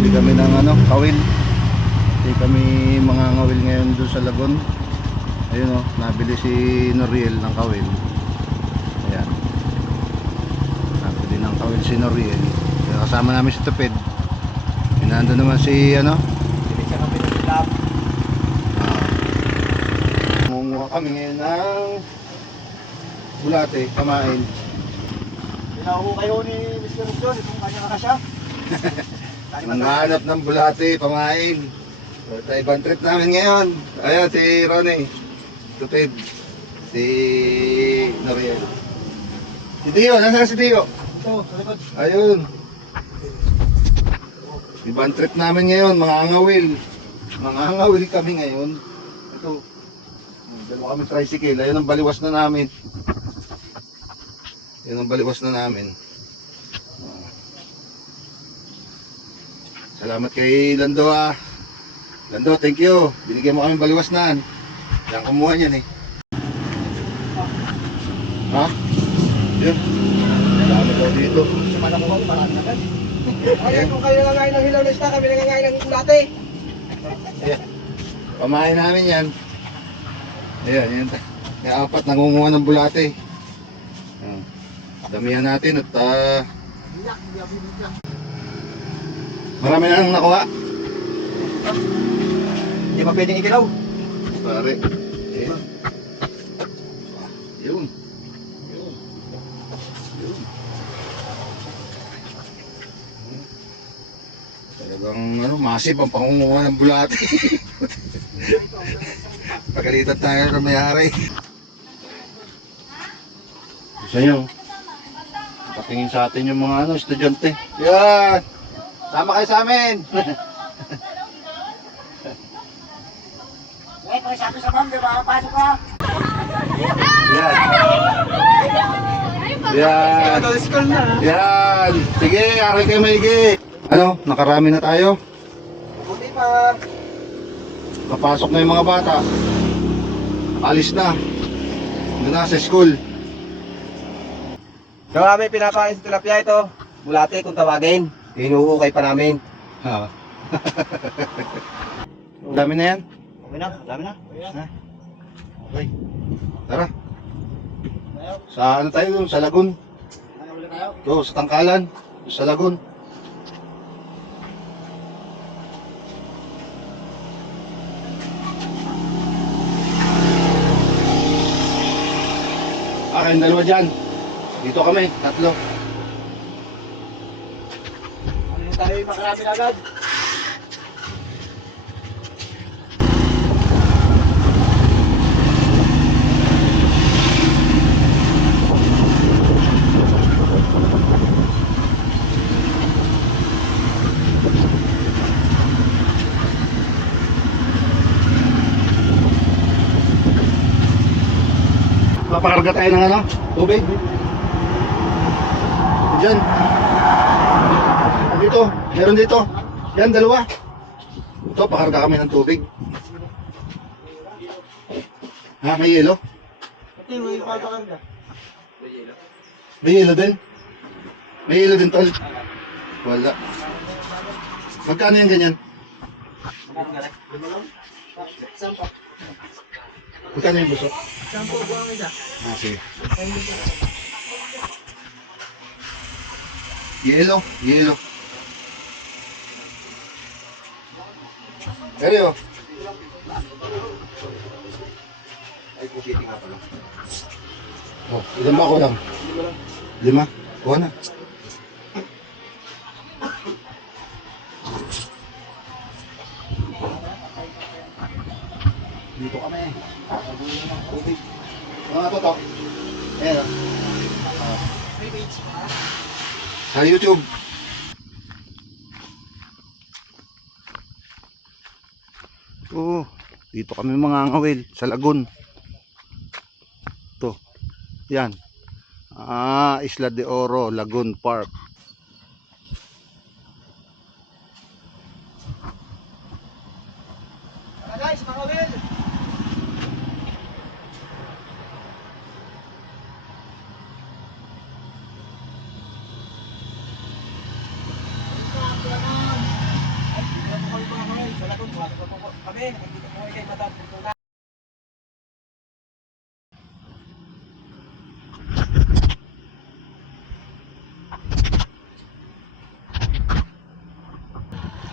bili kami ng kawil. Hindi kami mga ngawil ngayon doon sa lagon. Ayun nabili si Noriel ng kawil. Ayan, nabili ng kawil si Noriel. Kasama namin si Tupid. Nandun naman si Bili siya kami ng silap. Munguha kami ngayon ng bulate, kamain. Pinaho kayo ni Mr. John, itong kanya ka siya. Nanghanap ng bulate, pamain. So, ito ibang trip namin ngayon. Ayan si Ronnie, Tupid, si Noriel. Si Dio, nasaan si Dio? Ito, sa likod. Ayun. Ibang trip namin ngayon, mga angawil. Mga angawil kami ngayon. Ito. Dalawa kami tricycle. Ayun ang baliwas na namin. Ayun ang baliwas na namin. Salamat kay Lando Lando, thank you. Binigyan mo kami baliwas na. Yan kumuha niyan Ha? Yun. Dami daw dito. Sumana ko ba? Marami na gan. Ayan, kung kayo nangangain ng hilaw na isda, kami nangangain ng bulate. Ayan. Pamain namin yan. Ayan, yan. Yung apat nangunguha ng bulate. Ayan. Damihan natin at marami na nang nakuha. Hindi pa pwedeng ikilaw. Pare. Ayan. Yun. Yun. Yun. Talagang massive ang pangunguha ng bulate. Pagalitan tayo ng may-ari. Gusto nyo? Patingin sa atin yung mga estudyante. Yan! Sama kayo sa amin! Eh, pakisabi sa ma'am, di ba? Pasok ka. Yan! Yan! School na. Yan! Sige, aral kayo maigi! Nakarami na tayo. Buti pa. Papasok na yung mga bata. Alis na. Doon na sa school. So kami pinapakain sa tilapia ito. Bulate kung tawagin. Hinuhukay pa namin. Ha. Dami na yan. Okay na, dami na. Ha? Okay. Tara. Sa tayo doon? Sa lagun. Doon, sa Tangkalan. Doon sa lagun. Kayong dalawa dyan. Dito kami, tatlo. Ano tayo yung makarami na agad? Papakarga tayo ng tubig. Diyan. Dito, meron dito. Yan, dalawa. Ito, pakarga kami ng tubig. Ha, may yelo? Ito yung papakarga. May yelo din? May yelo din, tol? Wala. Magkano yan ganyan? Magkano yung buso? 10 buwang isa. Sige. Yelo, yelo. Seryo? Ay, pushiti nga pala. Oh, ilan ba ako lang? 5? Kuha na. Dito kami. Tubig. Ano nga to? Ayan. Sa YouTube. Oo. Dito kami mga angawil sa lagun. To. Yan. Isla de Oro, Lagoon Park. Guys, mga Will! kami. Nakikita ko kay Madam.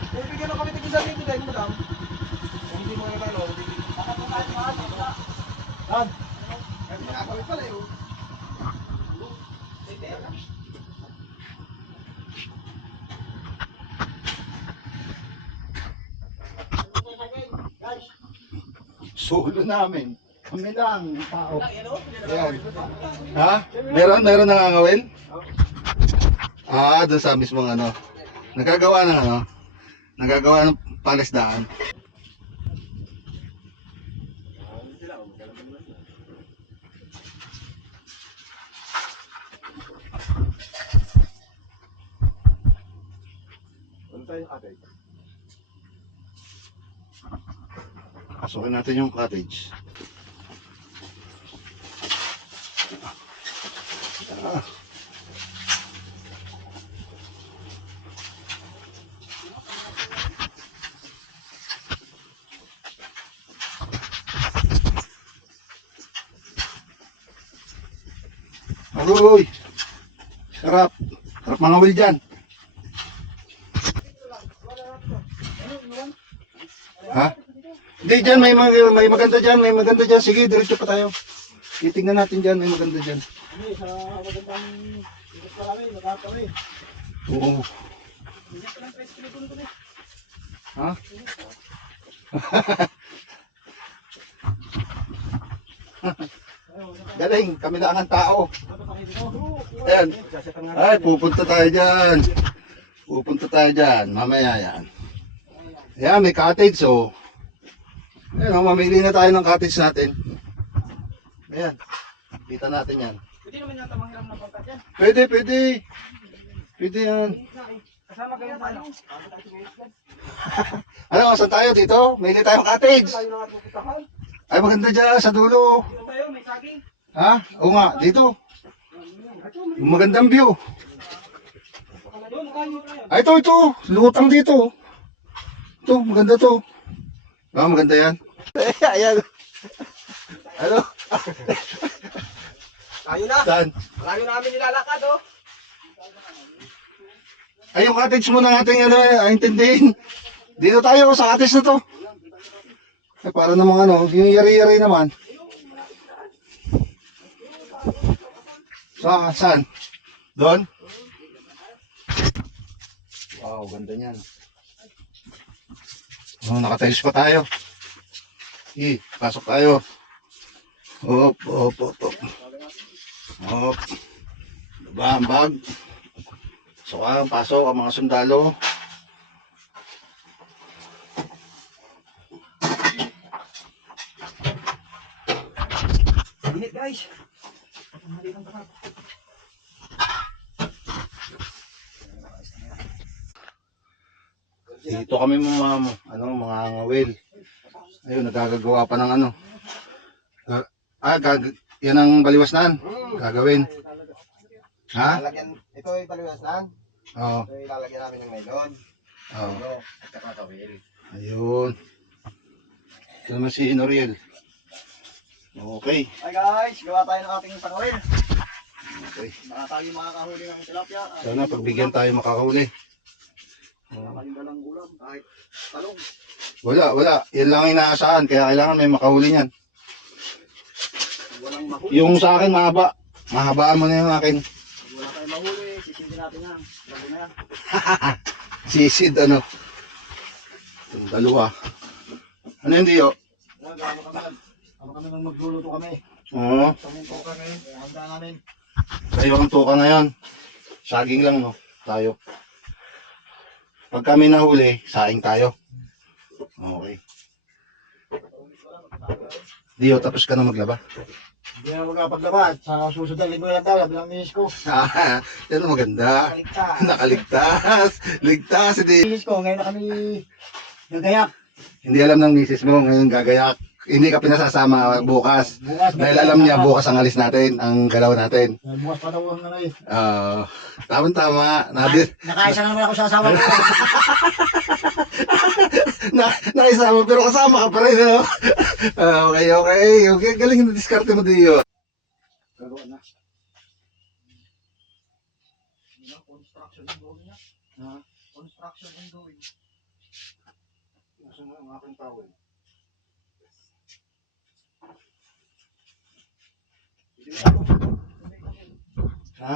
Kung bigyan lang kami tig-isang dito dahil Madam. Kung hindi mo kayo ano, hindi. Yan. Nakakawin pala yun. Solo namin. Kami lang, tao. Ayan. Ha? Meron nangangawin? Doon sa mismong ano. Nagagawa ng ano. Nagagawa ng palisdaan. Pasukin natin yung cottage. Ah. Aroy! Sarap! Sarap mga wil dyan. Ha? Hindi dyan, may maganda dyan, may maganda dyan. Sige, diretso pa tayo. Titingnan natin dyan, may maganda dyan. Kami sa magandang ikot pa kami, nakakami. Oo. Ha? Galing, kami lang ang tao. Ayan. Ay, pupunta tayo dyan. Pupunta tayo dyan. Mamaya yan. Ayan, may cottage, oh. Ayan, mamili na tayo ng cottage natin. Ayan. Kita natin yan. Pwede naman yata manghiram ng pangkat yan. Pwede, pwede. Pwede yan. Kasama kayo tayo. Ano, saan tayo dito? May tayong cottage. Tayo na nga pupuntahan. Ay, maganda dyan, sa dulo. Dito tayo, may saging. Ha? Oo nga, dito. Magandang view. Doon, kayo tayo. Ay, ito. Lutang dito. Ito, maganda to. Ah, maganda yan. Ayan. Ano? Tayo na. Saan? Malayo namin nilalakad, oh. Ay, yung cottage muna natin, ano, intindihin. Dito tayo, sa cottage na to. Ay, para namang ano, yung yari-yari naman. Saan? Doon? Wow, ganda niyan. Oh, nakatiles pa tayo. Pasok tayo. Op. Diba ang bag? Pasok ang mga sundalo. Init, guys. Dito kami mga ngawil. Ayun, nagagagawa pa ng ano. Yan ang baliwasnan. Gagawin. Ha? Lalagyan, ito ay paliwasan. Oo. Ito ay lalagyan namin ng melon. Oo. Ano, at saka kawil. Ayun. Ito naman si Noriel. Okay. Hi guys, gawa tayo ng ating pangawil. Okay. Baka tayo makakahuli ng tilapia. Sana pagbigyan tayo makakahuli. Makalinda ng ulam, kahit talong. Wala. Yan lang ang inaasahan. Kaya kailangan may makahuli niyan. Walang mahuli. Yung sa akin mahaba. Mahabaan mo na yung akin. Wala tayong mahuli, sisindin natin yan. Lalo na yan. Sisid ano. Yung dalawa. Ano yung diyo? Ano kami nang magluluto kami. Oo. Tumunto kami, handa namin. Tayo ang tuka ngayon. Saging lang no. Tayo. Pag kami nahuli, saing tayo. Okay. Dio, tapos ka na maglaba. Hindi na magpapaglaba. Sa susunod na linggo yan daw, bilang minis ko. Yan ang maganda. Kaligtas. Nakaligtas. Ligtas. Hindi. Minis ko, ngayon na kami gagayak. Hindi alam ng misis mo ngayon gagayak. Hindi ka pinasasama bukas. Bukas. Dahil alam niya bukas ang alis natin, ang galaw natin. Bukas pa daw ang ano eh. Tama-tama. Nakaisa na naman ako sa asawa ko. Nakisama pero kasama ka pa rin, ano? Okay, okay. Okay, galing na diskarte mo diyo. Gagawa na. Construction ang gawin niya. Ha? Construction ang gawin. Gusto mo ang aking tawel. Ha?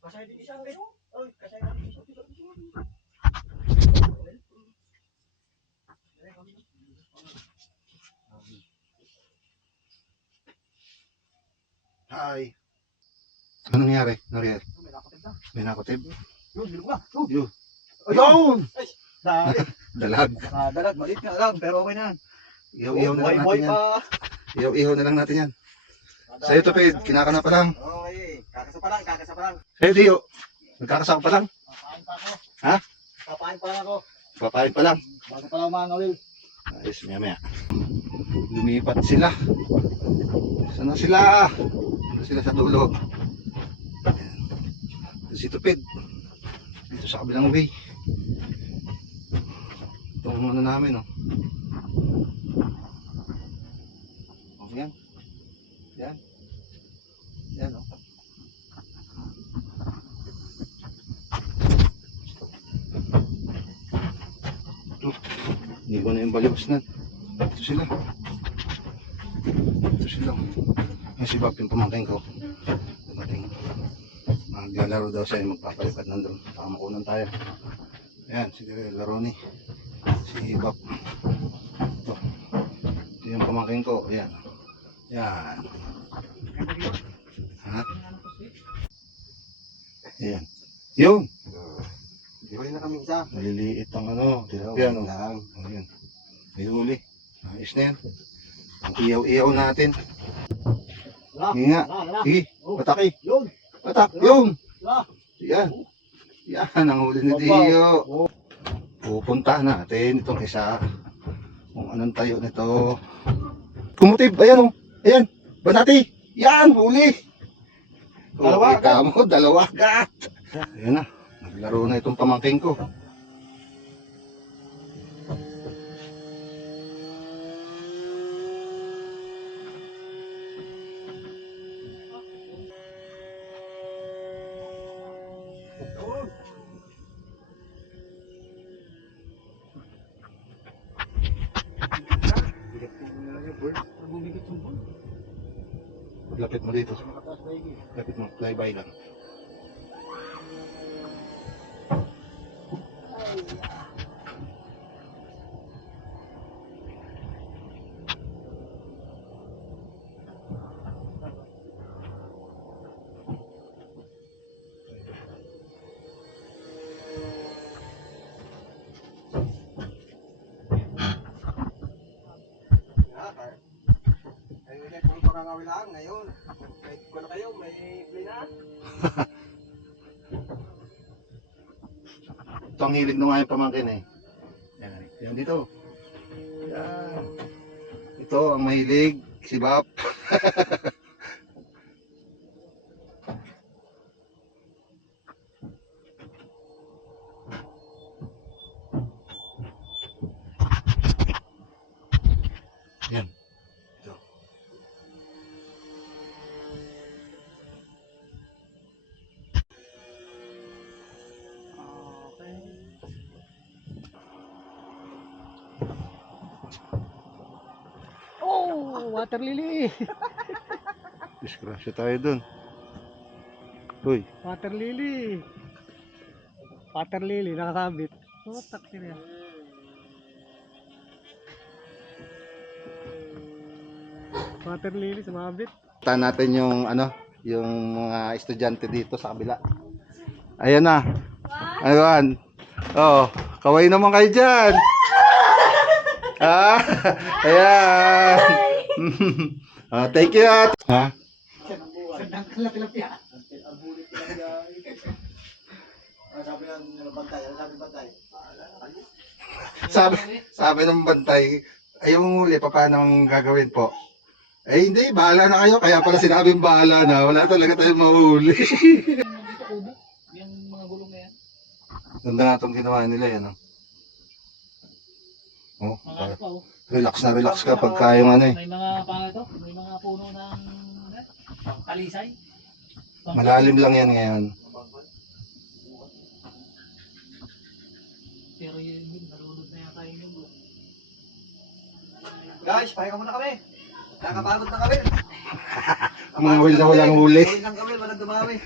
Kasay din isang rin. Oy, kasay natin isang rin. Hi. Ano nangyari? Nangyari? May nakatid na. May nakatib? Yun, bilog na. Yun. Ayun! Dami. Dalag. Dalag, maliit nga lang, pero okay na. Ihaw-ihaw na lang natin Boy yan. pa. Ihaw-ihaw na lang natin yan. Sa'yo to, Ped. Kinaka na pa lang. Okay, kakasa pa lang, kakasa pa lang. Sa'yo, Dio. Nagkakasama pa lang. Papain pa ako. Ha? Papain pa lang ako. Papain pa lang. Bago pa lang umangawil. Ayos, maya. Lumipat sila. Saan na sila? Saan sila sa dulo? Ayan. Si Tupid. Dito sa kabilang way. Itong ano namin, oh. Oh, yan. Yan. Yan, oh. Hindi ko na yung balibas na. Ito sila. Ito sila. Yung si Bob, yung pamangkin ko. Dumating. Maglalaro daw siya, magpapalipad nandun. Baka makunan tayo. Ayan, sige, laro ni. Si Bob. Ito. Ito yung pamangkin ko. Ayan. Ayan. Ha? Ayan. Yung! Huli na kami isa. Maliliit ang ano. Tilapia, no? Ayan. May huli. Ayos na yan. Ang iyaw-iyaw natin. Sige nga. Sige. Patak. Yun. Patak. Yung. Wala. Yan. Yan ang huli ni Dio. Pupunta natin itong isa. Kung anong tayo nito. Kumutib. Ayan o. Ayan. Banati. Yan. Huli. Dalawa agad. Kamo. Dalawa agad. Ayan na. Naglaro na itong pamangking ko. Lapit mo dito. Lapit mo. Fly-by lang. Ayun ulit, kung pangangawilaan ngayon. May kulo kayo, may play na. Ito ang hilig nung aking pamangkin eh. Yan, yan dito. Yan. Ito ang mahilig, si Bap. Yan. Ito. Oh, water lily. Disgrasya tayo dun. Uy, Water lily. Water lily, nakasabit. Oh, takti niya. Water lily, sumabit. punta natin yung ano, yung mga estudyante dito sa kabila. Ayan na. Ayan. Oh, kaway naman kayo dyan. Ah, ayan. Thank you. Ha? Sabi ng bantay, ay yung huli, paano ang gagawin po? Eh hindi, bahala na kayo. Kaya pala sinabing bahala na. Wala talaga tayong mahuli. Yung mga gulong na yan. Ganda na itong ginawa nila yan. Oh. Oh, Mga ano pa oh. relax na relax ka pagka yung ano eh. May mga pangato, may mga puno ng talisay. Malalim lang yan ngayon. Pero yun, nalulod na yata yung yung Guys, pahinga muna kami. Nakapagod na kami. Mga will na walang huli. Huli ng kami, walang dumawi.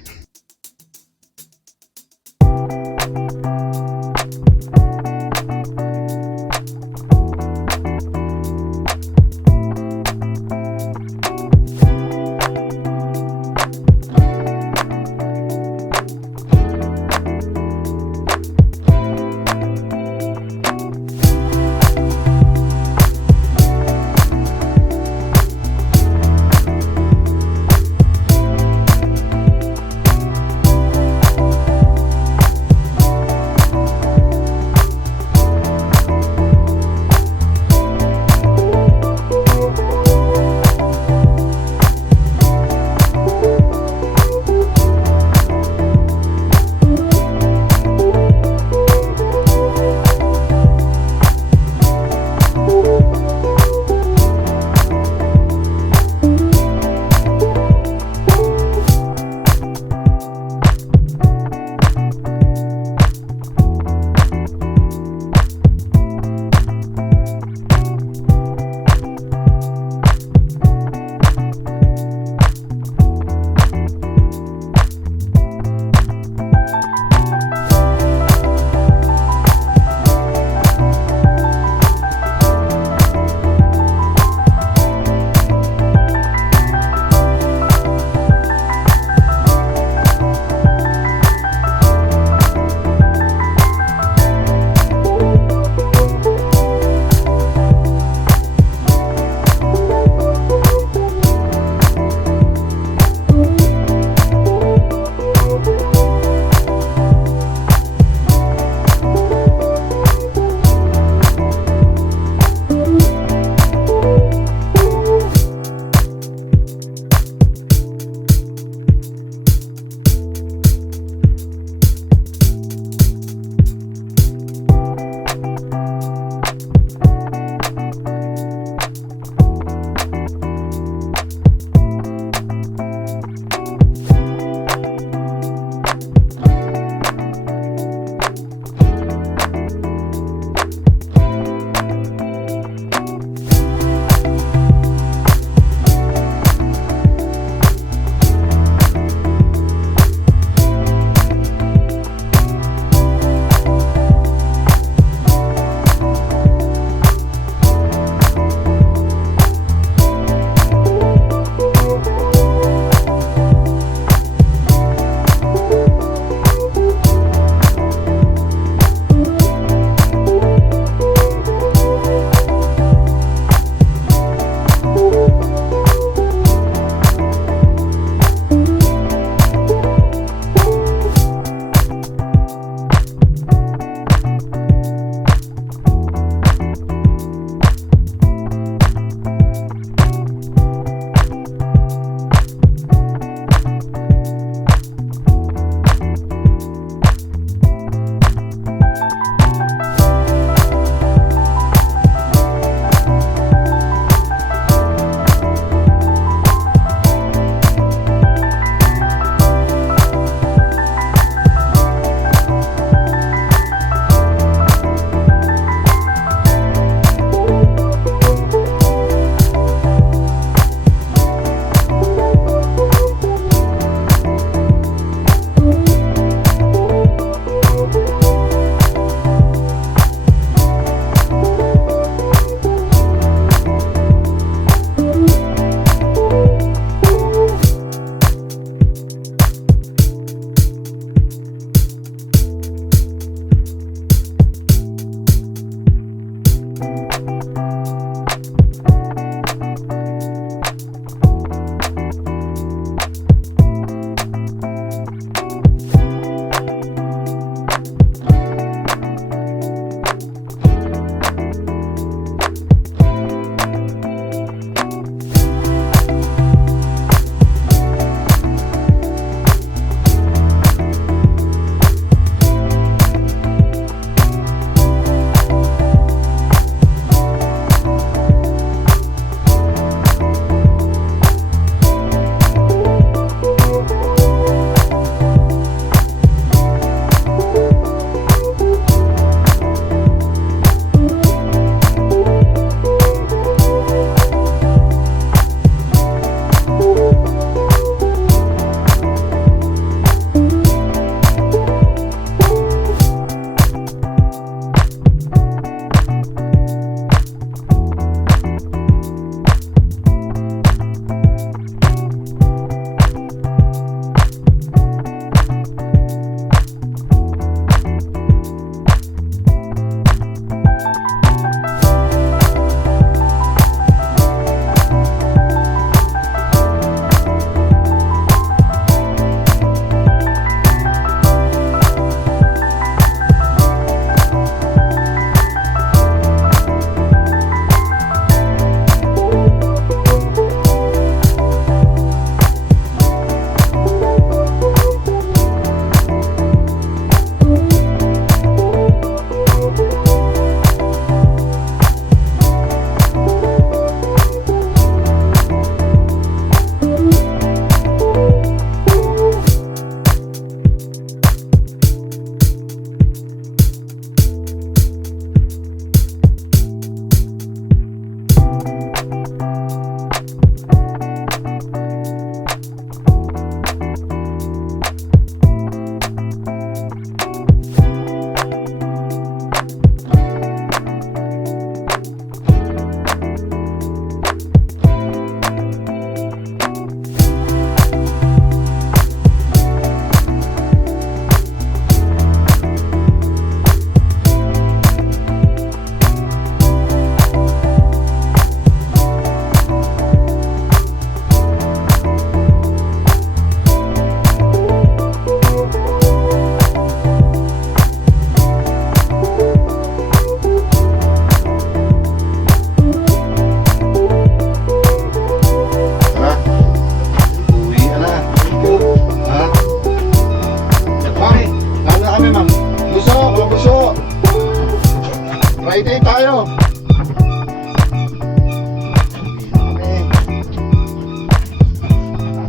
Friday tayo.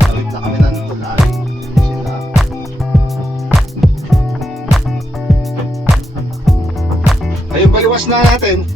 Tawid na kami ng tulay. Sila. Ayun, baliwas na natin.